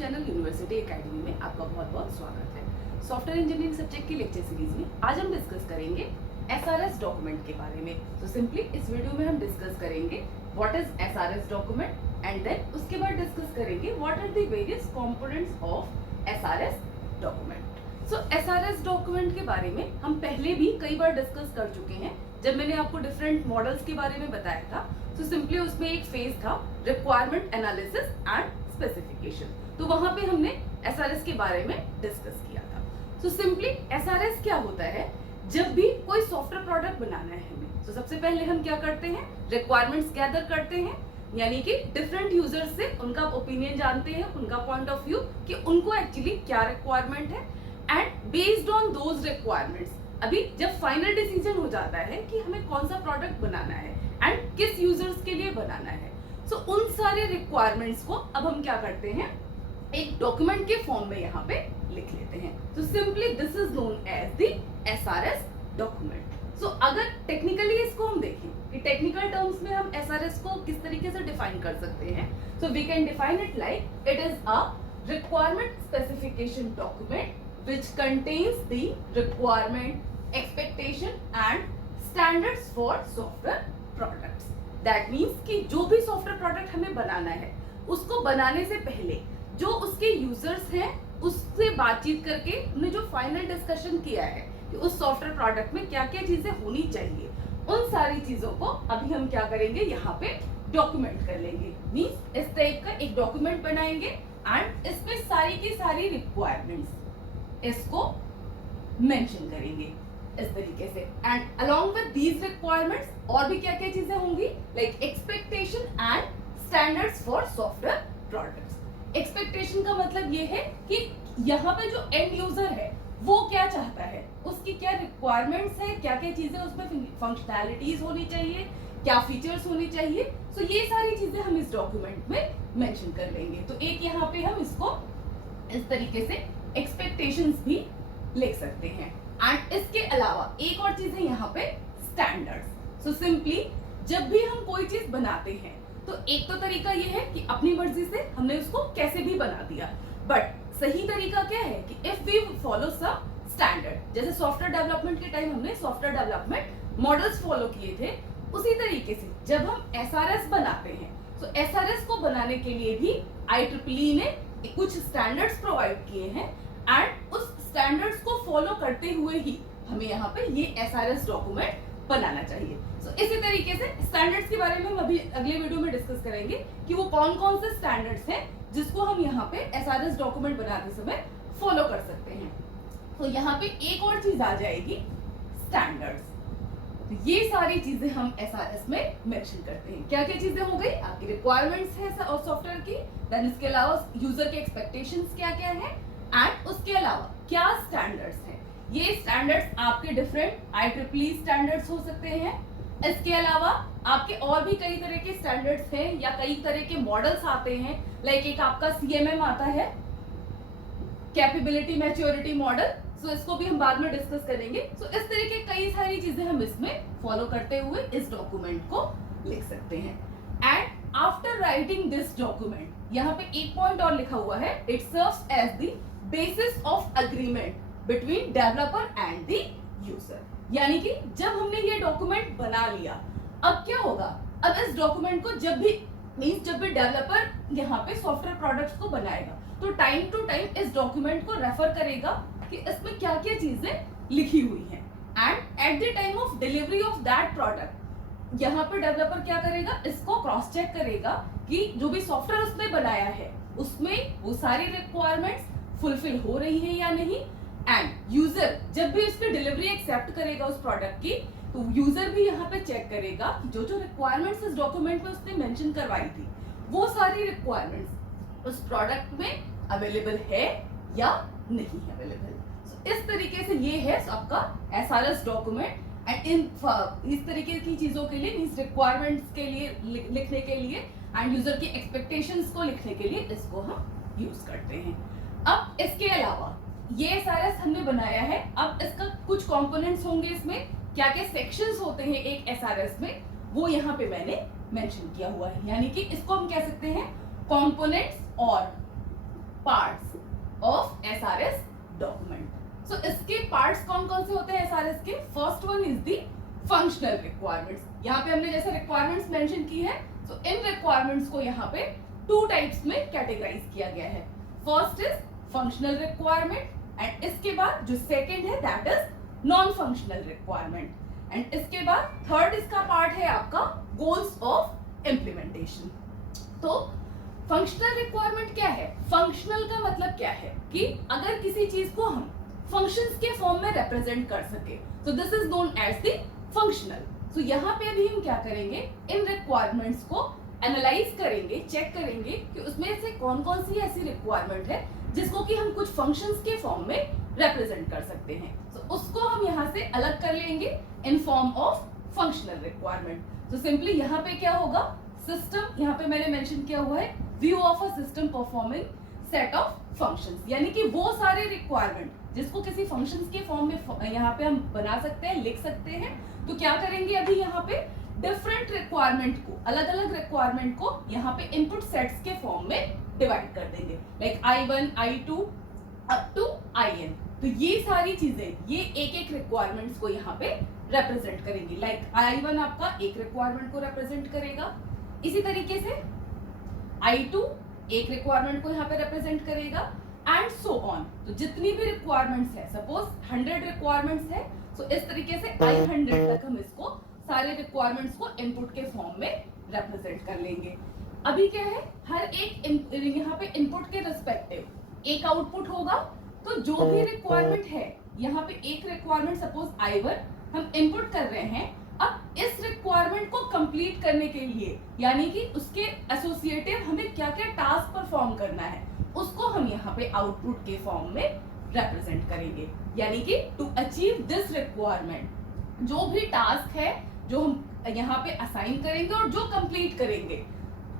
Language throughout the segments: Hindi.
चैनल यूनिवर्सिटी एकेडमी में आपका बहुत बहुत स्वागत है। सॉफ्टवेयर इंजीनियरिंग सब्जेक्ट की लेक्चर सीरीज में आज हम डिस्कस करेंगे एसआरएस डॉक्यूमेंट के बारे में। तो सिंपली इस वीडियो में हम डिस्कस करेंगे what is SRS document and then उसके बाद डिस्कस करेंगे what are the various components of SRS document. So SRS document के बारे में हम पहले भी कई बार डिस्कस कर चुके हैं जब मैंने आपको डिफरेंट मॉडल्स के बारे में बताया था। तो सिंपली उसमें एक फेज था रिक्वायरमेंट एनालिसिस एंड स्पेसिफिकेशन, तो वहां पे हमने एसआरएस के बारे में डिस्कस किया था। तो सिंपली एसआरएस क्या होता है, जब भी कोई सॉफ्टवेयर प्रोडक्ट बनाना है हमें, तो सबसे पहले हम क्या करते हैं, रिक्वायरमेंट्स गैदर करते हैं, यानी कि डिफरेंट यूजर्स से उनका ओपिनियन जानते हैं, उनका पॉइंट ऑफ व्यू कि उनको एक्चुअली क्या रिक्वायरमेंट है, and based on those requirements अभी जब फाइनल डिसीजन हो जाता है कि हमें कौन सा प्रोडक्ट बनाना है एंड किस यूजर्स के लिए बनाना है। सो उन सारे रिक्वायरमेंट्स को अब हम क्या करते हैं, एक डॉक्यूमेंट के फॉर्म में यहाँ पे लिख लेते हैं। तो simply this is known as the SRS document. So अगर टेक्निकली इसको हम देखें कि टेक्निकल टर्म्स में हम एसआरएस को किस तरीके से डिफाइन कर सकते हैं, so we can define it like it is a requirement specification document which contains the requirement, expectation and standards for software products. That means कि जो भी सॉफ्टवेयर प्रोडक्ट हमें बनाना है उसको बनाने से पहले जो उसके यूजर्स हैं उससे बातचीत करके हमने जो फाइनल डिस्कशन किया है कि उस सॉफ्टवेयर प्रोडक्ट में क्या क्या चीजें होनी चाहिए, उन सारी चीजों को अभी हम क्या करेंगे, यहाँ पे डॉक्यूमेंट कर लेंगे। मीन्स इस टाइप का एक डॉक्यूमेंट बनाएंगे एंड इसमें सारी की सारी रिक्वायरमेंट्स इसको मेंशन करेंगे इस तरीके से, and along with these requirements और भी क्या क्या चीजें होंगी, like expectation and standards for software products. Expectation का मतलब ये है कि यहाँ पे जो एंड यूजर है वो क्या चाहता है, उसकी क्या रिक्वायरमेंट्स है, क्या क्या चीजें उसमें फंक्शनैलिटीज होनी चाहिए, क्या फीचर्स होनी चाहिए। सो ये सारी चीजें हम इस डॉक्यूमेंट में मेंशन कर लेंगे। तो एक यहाँ पे हम इसको इस तरीके से एक्सपेक्टेशंस भी लिख सकते हैं। एंड इसके अलावा एक और चीज है यहाँ पे स्टैंडर्ड्स। सो सिंपली जब भी हम कोई चीज बनाते हैं तो एक तो तरीका ये है कि अपनी मर्जी से हमने उसको कैसे भी बना दिया, बट सही तरीका क्या है कि if we follow some standard, जैसे सॉफ्टवेयर डेवलपमेंट के टाइम हमने सॉफ्टवेयर डेवलपमेंट मॉडल्स फॉलो किए थे, उसी तरीके से जब हम एसआरएस बनाते हैं तो एसआरएस को बनाने के लिए भी IEEE ने कुछ स्टैंडर्ड्स प्रोवाइड किए हैं एंड उस स्टैंडर्ड्स को फॉलो करते हुए ही हमें यहाँ पे ये एसआरएस डॉक्यूमेंट बनाना चाहिए। सो इसी तरीके से स्टैंडर्ड्स के बारे में हम अभी अगले वीडियो में डिस्कस करेंगे कि वो कौन कौन से स्टैंडर्ड्स हैं जिसको हम यहाँ पे एसआरएस डॉक्यूमेंट बनाते समय फॉलो कर सकते हैं। तो यहाँ पे एक और चीज आ जाएगी, स्टैंडर्ड्स। तो ये सारी चीजें हम एसआरएस में मेंशन करते हैं। क्या क्या चीजें हो गई, आपकी रिक्वायरमेंट्स है और सॉफ्टवेयर की, देन इसके अलावा यूजर के एक्सपेक्टेशंस क्या क्या है, एंड उसके अलावा क्या स्टैंडर्ड्स हैं। ये स्टैंडर्ड्स आपके डिफरेंट IEEE स्टैंडर्ड्स हो सकते हैं। इसके अलावा आपके और भी कई तरह के स्टैंडर्ड्स हैं या कई तरह के मॉडल्स आते हैं, लाइक एक आपका CMM आता है, कैपेबिलिटी मैच्योरिटी मॉडल। सो इसको भी हम बाद में डिस्कस करेंगे। सो इस तरह के कई सारी चीजें हम इसमें फॉलो करते हुए इस डॉक्यूमेंट को लिख सकते हैं। And after writing this document, यहाँ पे एक पॉइंट और लिखा हुआ है, it serves as the basis of agreement between developer and the user. यानी कि जब हमने ये डॉक्यूमेंट बना लिया, अब क्या होगा, अब इस डॉक्यूमेंट को जब भी डेवलपर यहाँ पे सॉफ्टवेयर प्रोडक्ट्स को बनाएगा तो टाइम टू टाइम इस डॉक्यूमेंट को रेफर करेगा कि इसमें क्या क्या चीजें लिखी हुई हैं, and at the time of delivery of that product यहाँ पे डेवलपर क्या करेगा, इसको क्रॉस चेक करेगा कि जो भी सॉफ्टवेयर उसने बनाया है उसमें वो सारी रिक्वायरमेंट्स फुलफिल हो रही है या नहीं। एंड यूजर जब भी उसकी डिलीवरी एक्सेप्ट करेगा उस प्रोडक्ट की, तो यूजर भी यहाँ पे चेक करेगा कि जो जो रिक्वायरमेंट्स इस डॉक्यूमेंट में उसने मेंशन करवाई थी वो सारी रिक्वायरमेंट्स उस प्रोडक्ट में अवेलेबल है या नहीं है अवेलेबल। इस तरीके से ये है आपका एसआरएस डॉक्यूमेंट। एंड इस तरीके की चीजों के लिए, मींस रिक्वायरमेंट्स के लिए लिखने के लिए एंड यूजर की एक्सपेक्टेशंस को लिखने के लिए इसको हम यूज करते हैं। अब इसके अलावा ये एसआरएस हमने बनाया है, अब इसका कुछ कंपोनेंट्स होंगे, इसमें क्या क्या सेक्शंस होते हैं एक एसआरएस में, वो यहाँ पे मैंने मेंशन किया हुआ है। यानी कि इसको हम कह सकते हैं कंपोनेंट्स और पार्ट्स ऑफ एसआरएस डॉक्यूमेंट। सो इसके पार्ट्स कौन कौन से होते हैं एसआरएस के? First one is the functional requirements. यहाँ पे हमने जैसे रिक्वायरमेंट्स मेंशन की है, सो इन रिक्वायरमेंट्स को यहाँ पे टू टाइप्स में कैटेगराइज किया गया है। First is functional requirement and इसके बाद जो सेकंड है that is non functional requirement and इसके बाद थर्ड इसका पार्ट है आपका गोल्स ऑफ इम्प्लीमेंटेशन। तो फंक्शनल रिक्वायरमेंट क्या है? फंक्शनल का मतलब क्या है कि अगर किसी चीज को हम फंक्शंस के फॉर्म में रिप्रेजेंट कर सके, so this is known as the functional. So यहाँ पे अभी हम क्या करेंगे, इन रिक्वायरमेंट्स को एनालाइज करेंगे, चेक करेंगे कि उसमें से कौन कौन सी ऐसी रिक्वायरमेंट है जिसको कि हम कुछ फंक्शंस के फॉर्म में रिप्रेजेंट कर सकते हैं। सो उसको हम यहाँ से अलग कर लेंगे in form of functional requirement. So simply यहाँ पे क्या होगा, सिस्टम, यहाँ पे मैंने मेंशन किया हुआ है view of a system performing set of functions, यानी कि वो सारे रिक्वायरमेंट जिसको किसी फंक्शंस के फॉर्म में यहाँ पे हम बना सकते हैं, लिख सकते हैं। तो क्या करेंगे अभी यहाँ पे डिफरेंट रिक्वायरमेंट को, अलग अलग रिक्वायरमेंट को यहाँ पे इनपुट सेट्स के फॉर्म में डिवाइड कर देंगे, like I1 I2 up to IN। तो ये सारी चीजें ये एक एक रिक्वायरमेंट्स को यहाँ पे रिप्रेजेंट करेंगी। लाइक I1 आपका एक रिक्वायरमेंट को रिप्रेजेंट करेगा, इसी तरीके से I2 एक रिक्वायरमेंट को यहाँ पे रिप्रेजेंट करेगा एंड सो ऑन। तो जितनी भी रिक्वायरमेंट्स है, सपोज 100 रिक्वायरमेंट्स है, सो इस तरीके से I100 तक हम इसको सारे रिक्वायरमेंट्स को इनपुट के फॉर्म में रिप्रेजेंट कर लेंगे। अभी क्या है, हर एक यहाँ पे इनपुट के रिस्पेक्टिव एक आउटपुट होगा। तो जो भी रिक्वायरमेंट है, यहाँ पे एक रिक्वायरमेंट सपोज I1 हम इनपुट कर रहे हैं, अब इस रिक्वायरमेंट को कंप्लीट करने के लिए यानी कि उसके एसोसिएटिव हमें क्या क्या टास्क परफॉर्म करना है, उसको हम यहाँ पे आउटपुट के फॉर्म में रिप्रेजेंट करेंगे। यानी कि टू अचीव दिस रिक्वायरमेंट जो भी टास्क है जो हम यहाँ पे असाइन करेंगे और जो कंप्लीट करेंगे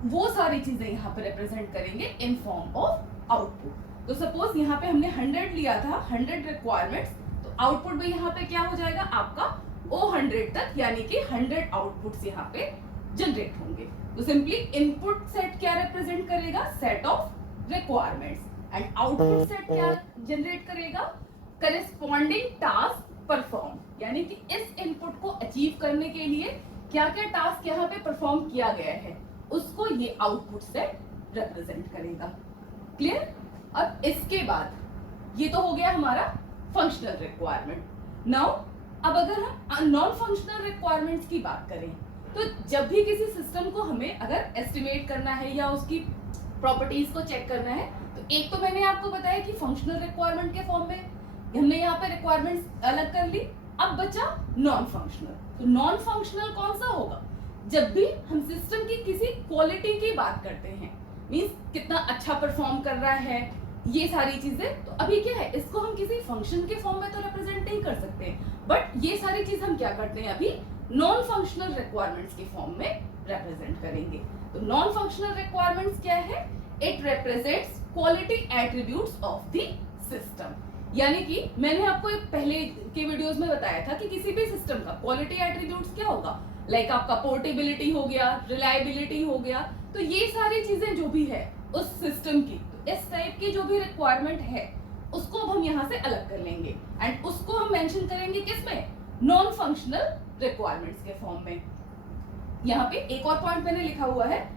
वो सारी चीजें यहाँ पे रिप्रेजेंट करेंगे इन फॉर्म ऑफ आउटपुट। तो सपोज यहाँ पे हमने 100 लिया था, 100 रिक्वायरमेंट्स, तो आउटपुट भी यहाँ पे क्या हो जाएगा आपका O100 तक, यानी कि 100 आउटपुट्स यहाँ पे जनरेट होंगे। तो सिंपली इनपुट सेट क्या रिप्रेजेंट करेगा, set of requirements and output set क्या जनरेट करेगा, करेस्पॉन्डिंग टास्क परफॉर्म, यानी कि इस इनपुट को अचीव करने के लिए क्या क्या टास्क यहाँ पे परफॉर्म किया गया है उसको ये आउटपुट सेट रिप्रेजेंट करेगा। क्लियर? अब इसके बाद ये तो हो गया हमारा फंक्शनल रिक्वायरमेंट। नाउ अब अगर हम नॉन फंक्शनल रिक्वायरमेंट्स की बात करें, तो जब भी किसी सिस्टम को हमें अगर एस्टिमेट करना है या उसकी प्रॉपर्टीज को चेक करना है, तो एक तो मैंने आपको बताया कि फंक्शनल रिक्वायरमेंट के फॉर्म में हमने यहाँ पे रिक्वायरमेंट्स अलग कर ली। अब बचा नॉन फंक्शनल। तो नॉन फंक्शनल कौन सा होगा, जब भी हम सिस्टम की किसी क्वालिटी की बात करते हैं, मींस कितना अच्छा परफॉर्म कर रहा है, ये सारी चीजें। तो अभी क्या है, इसको हम किसी फंक्शन के फॉर्म में तो रिप्रेजेंट नहीं कर सकते, बट ये सारी चीज हम क्या करते हैं अभी नॉन फंक्शनल रिक्वायरमेंट्स के फॉर्म में रिप्रेजेंट करेंगे। तो नॉन फंक्शनल रिक्वायरमेंट्स क्या है, it represents quality attributes of the system. यानी कि मैंने आपको एक पहले के वीडियोस में बताया था कि किसी भी सिस्टम का क्वालिटी एट्रीब्यूट्स क्या होगा, लाइक आपका पोर्टेबिलिटी हो गया, रिलायबिलिटी हो गया। तो ये सारी चीजें जो भी है उस सिस्टम की, तो इस टाइप की जो भी रिक्वायरमेंट है उसको अब हम यहाँ से अलग कर लेंगे एंड उसको हम मेंशन करेंगे किसमें, नॉन फंक्शनल रिक्वायरमेंट्स के फॉर्म में। यहाँ पे एक और पॉइंट मैंने लिखा हुआ है,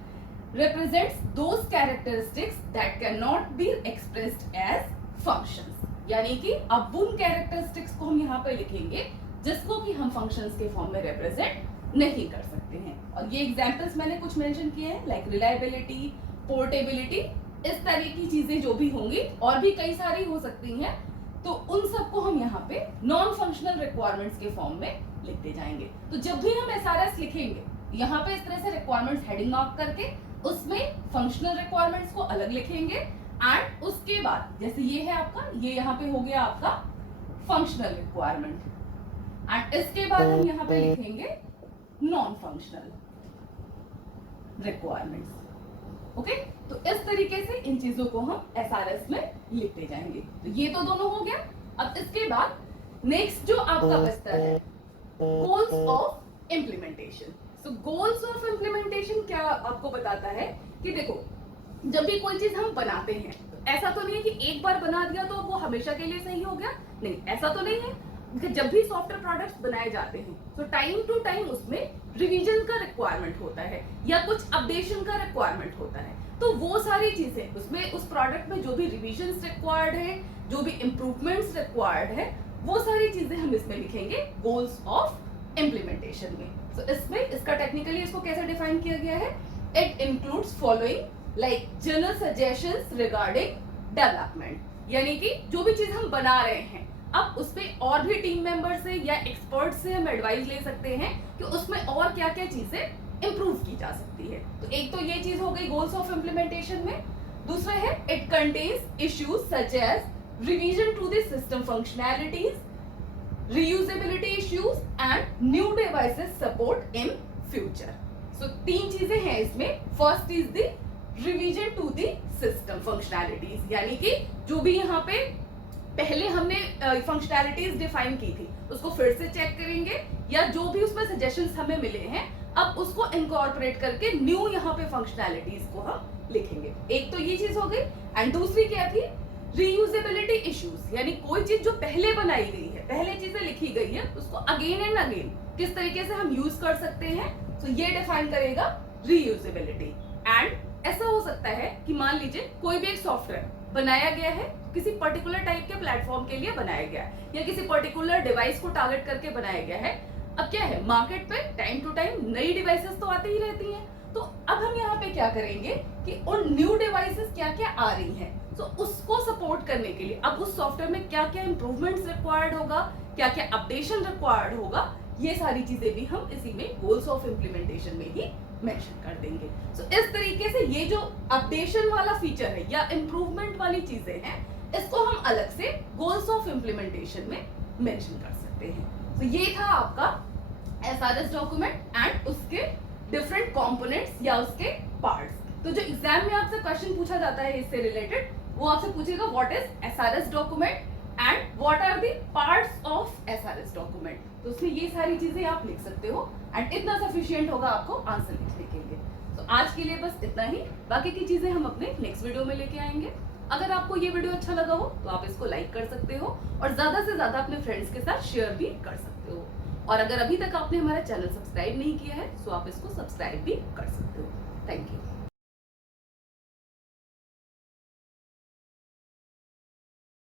represents those characteristics that cannot be expressed as functions, यानी कि अब उन कैरेक्टरिस्टिक्स को हम यहाँ पे लिखेंगे जिसको कि हम फंक्शंस के फॉर्म में रिप्रेजेंट नहीं कर सकते हैं। और ये एग्जांपल्स मैंने कुछ मेंशन किए हैं, लाइक रिलायबिलिटी, पोर्टेबिलिटी, इस तरह की चीजें जो भी होंगी और भी कई सारी हो सकती हैं। तो उन सबको हम यहाँ पे नॉन फंक्शनल रिक्वायरमेंट्स के फॉर्म में लिखते जाएंगे। तो जब भी हम एसआरएस लिखेंगे, यहाँ पे इस तरह से रिक्वायरमेंट्स हेडिंग मार्क करके उसमें फंक्शनल रिक्वायरमेंट्स को अलग लिखेंगे एंड उसके बाद जैसे ये है आपका, ये यहाँ पे हो गया आपका फंक्शनल रिक्वायरमेंट एंड इसके बाद हम यहाँ पे लिखेंगे नॉन फंक्शनल रिक्वायरमेंट्स। ओके, तो इस तरीके से इन चीजों को हम एसआरएस में लिखते जाएंगे। तो ये तो दोनों हो गया। अब इसके बाद नेक्स्ट जो आपका बचता है goals of implementation. So goals of implementation क्या आपको बताता है कि देखो, जब भी कोई चीज हम बनाते हैं तो ऐसा तो नहीं है कि एक बार बना दिया तो वो हमेशा के लिए सही हो गया, नहीं ऐसा तो नहीं है। जब भी सॉफ्टवेयर प्रोडक्ट्स बनाए जाते हैं तो टाइम टू टाइम उसमें रिवीजन का रिक्वायरमेंट होता है या कुछ अपडेशन का रिक्वायरमेंट होता है। तो वो सारी चीजें उसमें उस प्रोडक्ट में जो भी रिवीजन्स रिक्वायर्ड है, जो भी इम्प्रूवमेंट्स रिक्वायर्ड है, वो सारी चीजें हम इसमें लिखेंगे गोल्स ऑफ इम्प्लीमेंटेशन में। तो इसमें इसका टेक्निकली इसको कैसे डिफाइन किया गया है, it includes following like general suggestions regarding development, यानी कि जो भी चीज हम बना रहे हैं अब उसमें और भी टीम मेंबर से या एक्सपर्ट से हम एडवाइस ले सकते हैं कि उसमें और क्या क्या चीजें इंप्रूव की जा सकती है। तो एक तो ये चीज हो गई गोल्स ऑफ इम्प्लीमेंटेशन में। दूसरा है it contains issues such as revision to the system functionalities, reusability issues and new devices support in future. So तीन चीजें हैं इसमें। First is the revision to the system functionalities, यानी कि जो भी यहाँ पे पहले हमने फंक्शनैलिटीज डिफाइन की थी उसको फिर से चेक करेंगे, या जो भी उसमें सजेशंस हमें मिले हैं अब उसको इनकॉर्पोरेट करके न्यू यहाँ पे फंक्शनैलिटीज को हम लिखेंगे। एक तो ये चीज हो गई। एंड दूसरी क्या थी, रीयूजेबिलिटी इश्यूज, यानी कोई चीज जो पहले बनाई गई है, पहले चीजें लिखी गई है, उसको अगेन एंड अगेन किस तरीके से हम यूज कर सकते हैं, तो ये डिफाइन करेगा रीयूजेबिलिटी। एंड ऐसा हो सकता है कि मान लीजिए कोई भी एक सॉफ्टवेयर बनाया गया है, किसी पर्टिकुलर टाइप के प्लेटफॉर्म के लिए बनाया गया है या किसी पर्टिकुलर डिवाइस को टारगेट करके बनाया गया है। अब क्या है, मार्केट पे टाइम टू टाइम नई डिवाइसेस तो आती ही रहती हैं, तो अब हम यहाँ पे क्या करेंगे कि उन न्यू डिवाइसेस क्या क्या आ रही हैं, तो उसको सपोर्ट करने के लिए अब उस सॉफ्टवेयर में क्या क्या इंप्रूवमेंट्स रिक्वायर्ड होगा, क्या क्या अपडेशन रिक्वायर्ड होगा, ये सारी चीजें भी हम इसी में गोल्स ऑफ इम्प्लीमेंटेशन में ही मेंशन कर देंगे। सो इस तरीके से ये जो अपडेशन वाला फीचर है या इंप्रूवमेंट वाली चीजें हैं, इसको हम अलग से गोल्स ऑफ इम्प्लीमेंटेशन में मेंशन कर सकते हैं। तो ये था आपका एसआरएस डॉक्यूमेंट एंड उसके डिफरेंट कंपोनेंट्स या उसके पार्ट्स। तो जो एग्जाम में आपसे क्वेश्चन पूछा जाता है इससे रिलेटेड, वो आपसे पूछेगा what is SRS document and what are the parts of SRS document. तो उसमें ये सारी चीजें आप लिख सकते हो एंड इतना सफिशिएंट होगा आपको आंसर लिखने के लिए। तो आज के लिए बस इतना ही, बाकी की चीजें हम अपने नेक्स्ट वीडियो में लेके आएंगे। अगर आपको ये वीडियो अच्छा लगा हो तो आप इसको लाइक कर सकते हो और ज्यादा से ज्यादा अपने फ्रेंड्स के साथ शेयर भी कर सकते हो। और अगर अभी तक आपने हमारा चैनल सब्सक्राइब नहीं किया है तो आप इसको सब्सक्राइब भी कर सकते हो। Thank you.